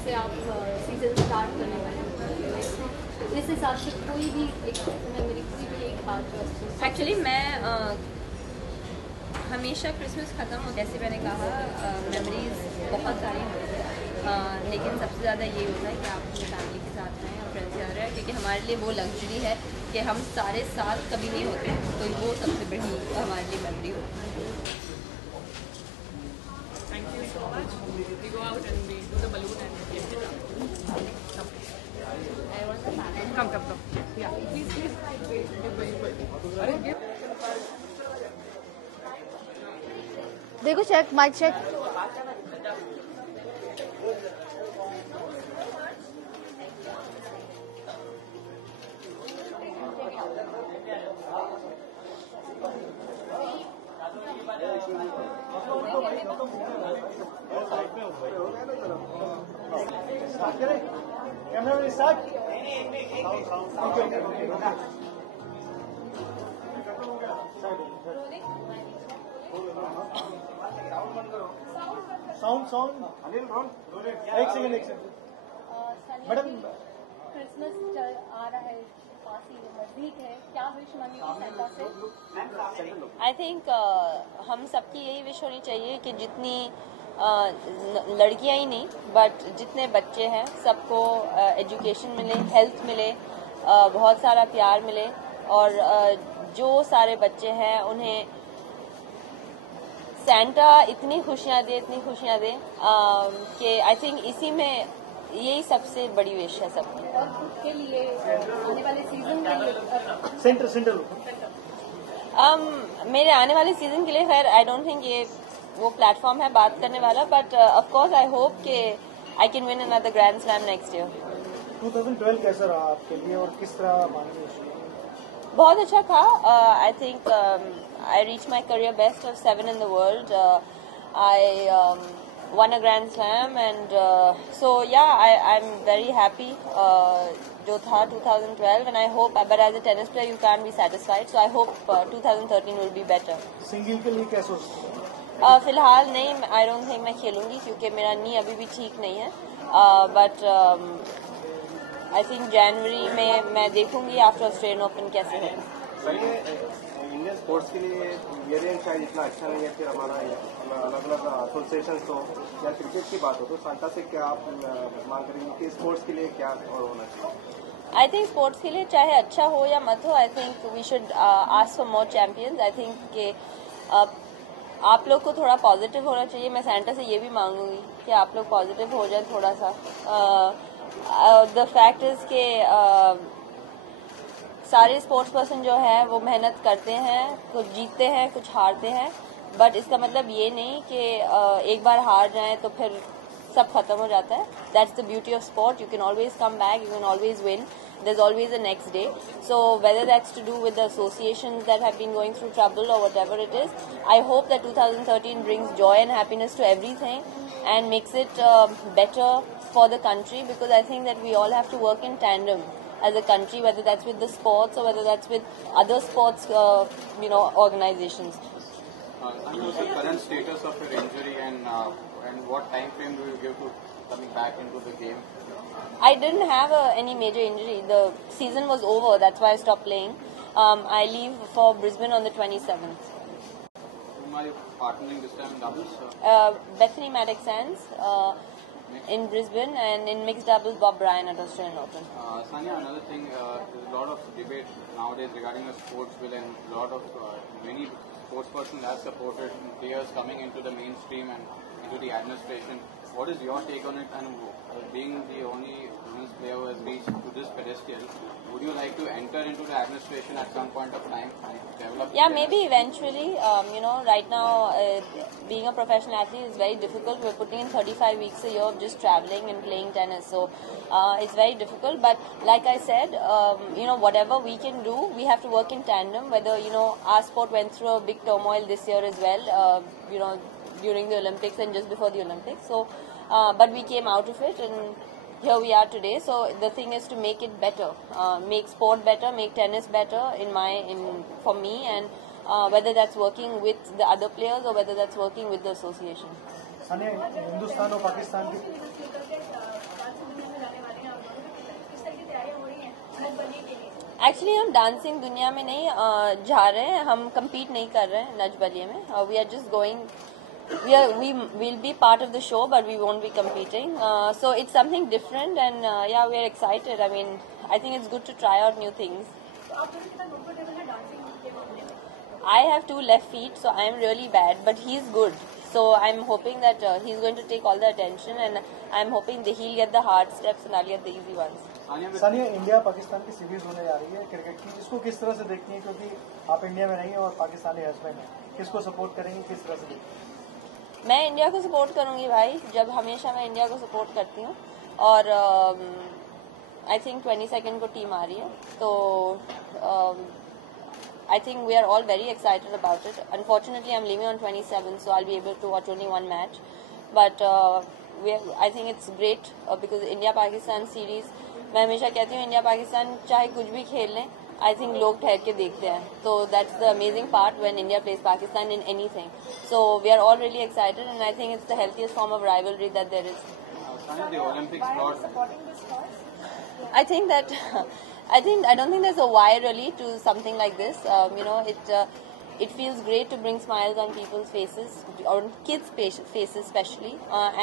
जिससे आप season start करने वाले हैं, इस हिसाब से कोई भी एक मेमोरी, कोई भी एक बात? एक्चुअली मैं हमेशा क्रिसमस ख़त्म हो, जैसे मैंने कहा, मेमोरीज बहुत सारी होती हैं, लेकिन सबसे ज़्यादा ये होता है कि आप अपनी फैमिली के साथ रहें और फ्रेंड्स के साथ रहें, क्योंकि हमारे लिए वो लग्जरी है कि हम सारे साथ कभी नहीं होते, तो वो सबसे बड़ी हमारे लिए मेमोरी होती है। Thank you so much. We go out and we do the balloon and get it out. Come. Yeah, please. Wait. देखो check, mike check. Camera start. Sound Anil roll. एक सेकंड मैडम। क्रिसमस आ रहा है, पास ही नजदीक है, क्या विश मांगेगी सैंटा से? I think हम सबकी यही विश होनी चाहिए कि जितनी लड़कियां ही नहीं बट जितने बच्चे हैं सबको एजुकेशन मिले, हेल्थ मिले, बहुत सारा प्यार मिले, और जो सारे बच्चे हैं उन्हें सैंटा इतनी खुशियां दे कि आई थिंक इसी में यही सबसे बड़ी विश है सबकी। और उसके लिए आने वाले सीजन के लिए सेंटर मेरे आने वाले सीजन के लिए खैर आई डोंट थिंक ये वो प्लेटफॉर्म है बात करने वाला, but of course I hope कि I can win another grand slam next year. 2012 कैसा रहा आपके लिए और किस तरह मानेंगे? बहुत अच्छा था। I think I reach my career best of 7 in the world. I won a Grand Slam, and so yeah, I'm very happy. जो था 2012, and I hope, but as a tennis player you can't be satisfied, so I hope 2013 will be better. Single के लिए कैसे? फिलहाल नहीं, I don't think मैं खेलूंगी क्योंकि मेरा नी अभी भी ठीक नहीं है, बट आई थिंक जनवरी में मैं देखूंगी आफ्टर ऑस्ट्रेलियन ओपन कैसे है। इंडियन स्पोर्ट्स के लिए ये शायद इतना अच्छा नहीं है, फिर हमारा अलग अलग एसोसिएशन हो या क्रिकेट की बात हो, तो सांता से क्या आप मांग करेंगे कि स्पोर्ट्स के लिए क्या और होना चाहिए? आई थिंक स्पोर्ट्स के लिए चाहे अच्छा हो या मत हो, I think we should ask for more champions. I think कि आप लोग को थोड़ा पॉजिटिव होना चाहिए। मैं सैंटा से ये भी मांगूंगी कि आप लोग पॉजिटिव हो जाए थोड़ा सा। द फैक्ट इज के सारे स्पोर्ट्स पर्सन जो है वो मेहनत करते हैं, कुछ जीतते हैं कुछ हारते हैं, बट इसका मतलब ये नहीं कि एक बार हार जाएं तो फिर सब खत्म हो जाता है। That's the beauty of sport, you can always come back, you can always win, there's always a next day. So whether that's to do with the associations that have been going through trouble or whatever it is, I hope that 2013 brings joy and happiness to everything and makes it better for the country, because I think that we all have to work in tandem as a country, whether that's with the sports or whether that's with other sports organizations. And also current status of your injury and what time frame do you give to coming back into the game? I didn't have any major injury. The season was over. That's why I stopped playing. I leave for Brisbane on the 27th. Whom are you partnering this time in doubles? Bethany Maddox-Sands in Brisbane, and in mixed doubles Bob Bryan at Australian Open. Sanya, another thing, there's a lot of debate nowadays regarding the sports bill, and a lot of many sports persons have supported players coming into the mainstream and into the administration. What is your take on it? And being the only women's player who has reached to this pedestal, would you like to enter into the administration at some point of time and develop? Yeah, maybe eventually. Right now, being a professional athlete is very difficult. We're putting in 35 weeks a year of just traveling and playing tennis, so it's very difficult. But like I said, whatever we can do, we have to work in tandem. Whether our sport went through a big turmoil this year as well. During the Olympics and just before the Olympics. So, but we came out of it and here we are today. So the thing is to make it better, make sport better, make tennis better for me, and whether that's working with the other players or whether that's working with the association. Hindustan और पाकिस्तान की actually हम dancing दुनिया में नहीं जा रहे हैं, हम compete नहीं कर रहे हैं नच बलिए में. We are just going. We will be part of the show, but we won't be competing. So it's something different, and yeah, we are excited. I mean, I think it's good to try out new things. I have 2 left feet, so I'm really bad, but he's good. So I'm hoping that he's going to take all the attention, and I'm hoping that he'll get the hard steps and I'll get the easy ones. Sania, India Pakistan की series होने जा रही है cricket की, इसको किस तरह से देखती हैं, क्योंकि आप इंडिया में नहीं हैं और पाकिस्तानी हस्बैंड हैं, किसको सपोर्ट करेंगे, किस तरह से देखती हैं? मैं इंडिया को सपोर्ट करूंगी भाई, जब हमेशा मैं इंडिया को सपोर्ट करती हूँ. और आई थिंक 22 को टीम आ रही है, तो I think we are all very excited about it. Unfortunately, I'm leaving on 27th, so I'll be able to watch only one match. But I think it's great because India-Pakistan series, मैं हमेशा कहती हूँ India Pakistan चाहे कुछ भी खेल लें, I think लोग ठहर के देखते हैं. So that's the amazing part when India plays Pakistan in anything. So we are all really excited, and I think it's the healthiest form of rivalry that there is. The Olympics brought. I think that I don't think there's a why really to something like this. It feels great to bring smiles on people's faces, on kids' faces especially.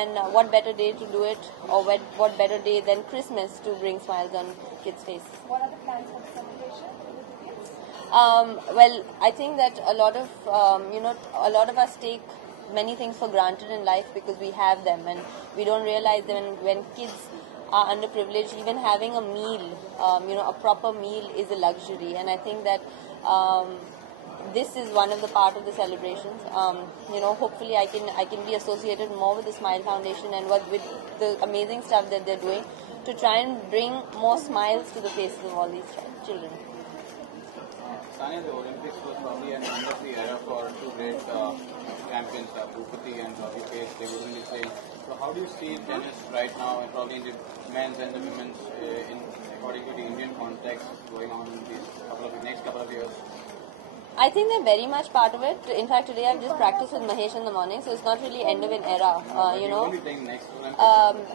And what better day to do it, or what better day than Christmas to bring smiles on kids' faces? What are the plans for the celebration with the kids? Well, I think that a lot of us take many things for granted in life because we have them, and we don't realize that when kids are underprivileged, even having a meal, a proper meal is a luxury. And I think that this is one of the part of the celebrations. Hopefully I can be associated more with the Smile Foundation and with the amazing stuff that they're doing to try and bring more smiles to the faces of all these children. Sania, the Olympics was probably an end of the era for 2 great champions, Bhupati and Ravi Pace. They were in the same. So how do you see tennis right now, and probably in the men's and the women's, according to the Indian context, going on in these next couple of years? I think they're very much part of it. In fact, today I've just practiced with Mahesh in the morning, so it's not really end of an era.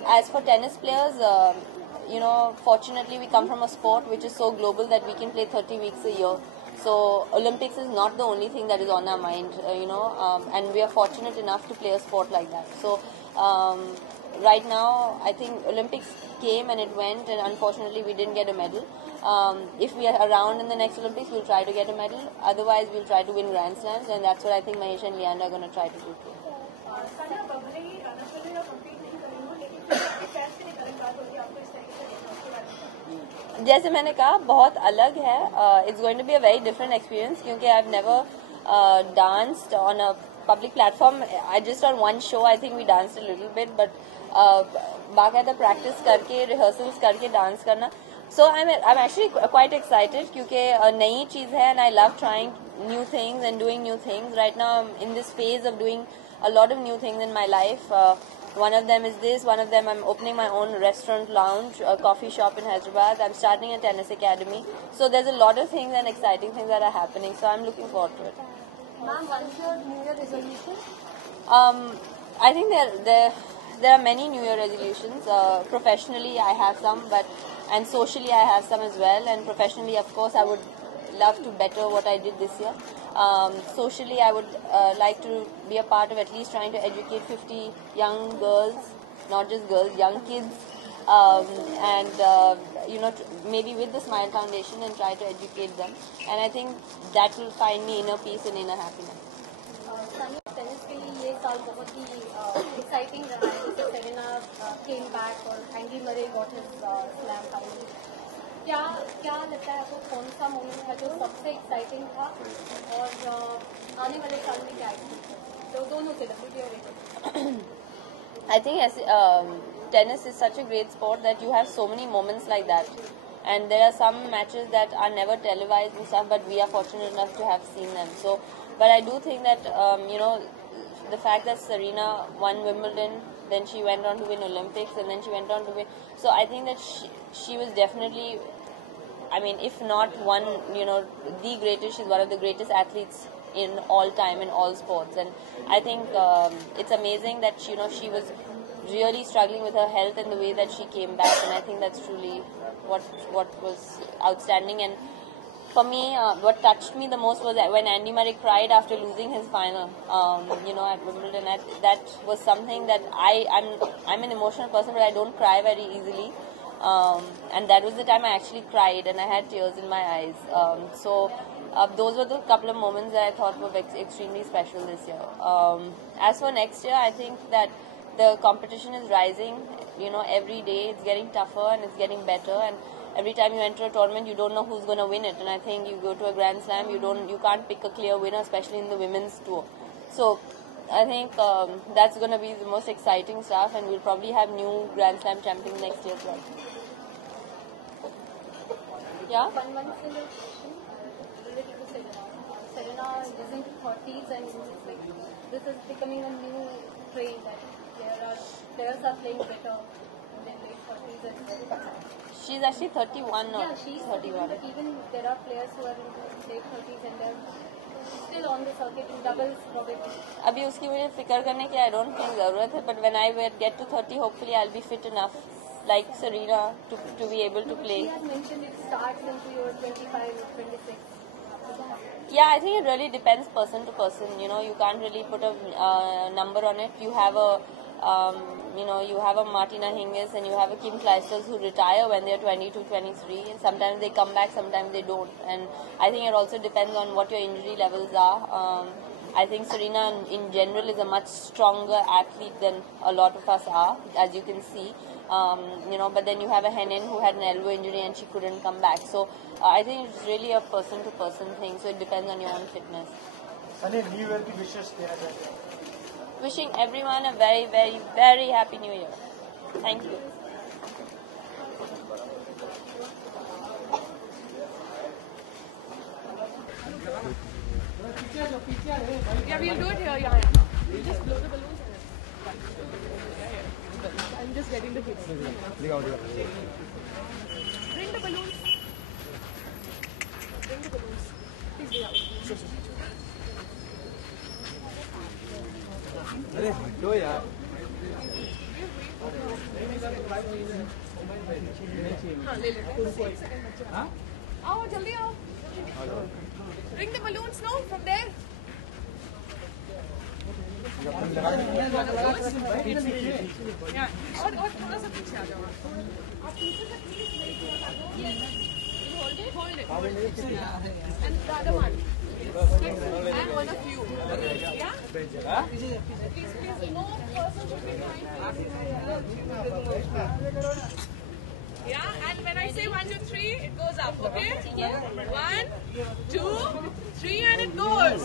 As for tennis players, fortunately we come from a sport which is so global that we can play 30 weeks a year. So Olympics is not the only thing that is on our mind, and we are fortunate enough to play a sport like that. So right now, I think Olympics came and it went, and unfortunately we didn't get a medal. If we are around in the next Olympics, we'll try to get a medal. Otherwise, we'll try to win Grand Slams, and that's what I think Mahesh and Leander are going to try to do too. Sania, भले ही run up या compete नहीं करेंगे, लेकिन फिर आपके fans के लिए करेंगे होगी आपको इस तरीके से देखना उसके बारे में? जैसे मैंने कहा, बहुत अलग है. It's going to be a very different experience क्योंकि I've never danced on a public platform. I just on one show I think we danced a little bit, but बाकायदा practice करके rehearsals करके dance करना. So I'm actually quite excited क्योंकि नई चीज़ है, and I love trying new things and doing new things. Right now I'm in this phase of doing a lot of new things in my life. One of them is this. One of them, I'm opening my own restaurant lounge, a coffee shop in Hyderabad. I'm starting a tennis academy. So there's a lot of things and exciting things that are happening. So I'm looking forward to it. Ma'am, what's your New Year resolution? I think there are many New Year resolutions. Professionally, I have some, and socially, I have some as well. And professionally, of course, I would love to better what I did this year. Socially, I would like to be a part of at least trying to educate 50 young girls, not just girls, young kids, maybe with the Smile Foundation and try to educate them. And I think that will find me inner peace and inner happiness. Sania, tennis के लिए ये साल बहुत ही exciting रहा है. जैसे Serena came back और Andy Murray got his slam final. क्या लगता है आपको, कौन सा मोमेंट था जो सबसे एक्साइटिंग था, और आने वाले साल में क्या एक्साइटिंग, तो दोनों से WTA और I think tennis is such a great sport that you have so many moments like that. And there are some matches that are never televised and stuff, but we are fortunate enough to have seen them. So, but I do think that, the fact that Serena won Wimbledon, then she went on to win Olympics, and then she went on to win. So I think that she was definitely, if not one, the greatest, she's one of the greatest athletes in all time, in all sports. And I think it's amazing that, she was really struggling with her health and the way that she came back, and I think that's truly what was outstanding. And for me, what touched me the most was that when Andy Murray cried after losing his final, at Wimbledon. That was something that I'm an emotional person, but I don't cry very easily. And that was the time I actually cried, and I had tears in my eyes. Those were the couple of moments that I thought were extremely special this year. As for next year, I think that the competition is rising. Every day it's getting tougher and it's getting better. And every time you enter a tournament, you don't know who's going to win it. And I think you go to a Grand Slam, you can't pick a clear winner, especially in the women's tour. So I think that's going to be the most exciting stuff, and we'll probably have new Grand Slam champions next year as well. Yeah? One single question related to Serena. Serena is in her 30s, and it's like this is becoming a new trend that players are playing better in their late 40s as well. She's actually 31 now. Yeah, she's 31. But even there are players who are in their late 30s and they're still on the circuit in doubles probably. अभी उसकी मुझे फिक्र करने की I don't think ज़रूरत है, but when I get to 30, hopefully I'll be fit enough, like Serena, to be able to play. She has mentioned it starts until you're 25 or 26. Yeah, I think it really depends person to person. You can't really put a number on it. You have a you have a Martina Hingis and you have a Kim Clijsters who retire when they're 22, 23. And sometimes they come back, sometimes they don't. And I think it also depends on what your injury levels are. I think Serena in general is a much stronger athlete than a lot of us are, as you can see. But then you have a Henin who had an elbow injury and she couldn't come back. So I think it's really a person-to-person thing. So it depends on your own fitness. Sunny, New Year की wishes देना चाहते हैं. Wishing everyone a very, very, very happy New Year. Thank you. Yeah, we'll do it here. Yeah. We'll just blow the balloons. I'm just getting the kids. Bring the balloons. Bring the balloons. Please bring out. अरे हटो यार. हाँ ले लेते हैं. आओ जल्दी आओ. Bring the balloons now from there. Yeah. और थोड़ा सा पीछे आ जाओ. आप पीछे से please hold it. And the other one. And one of you. Yeah? Please, no person should be behind. Yeah, and when I say 1, 2, 3, it goes up, okay? 1, 2, 3, and it goes.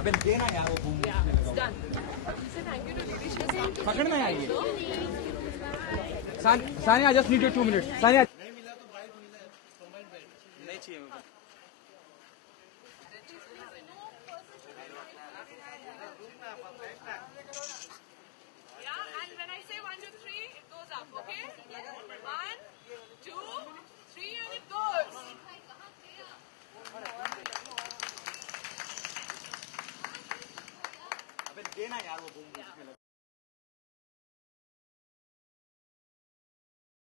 अबे देना यार वो boom. Yeah, it's done. Say thank you to Lily. She has come to पकड़ना है ये. Sania, I just need you 2 minutes. Sania. नहीं चाहिए. Yeah, and when I say 1, 2, 3, it goes up, okay? 1, 2, 3, and it goes. अबे देना यार वो बूम.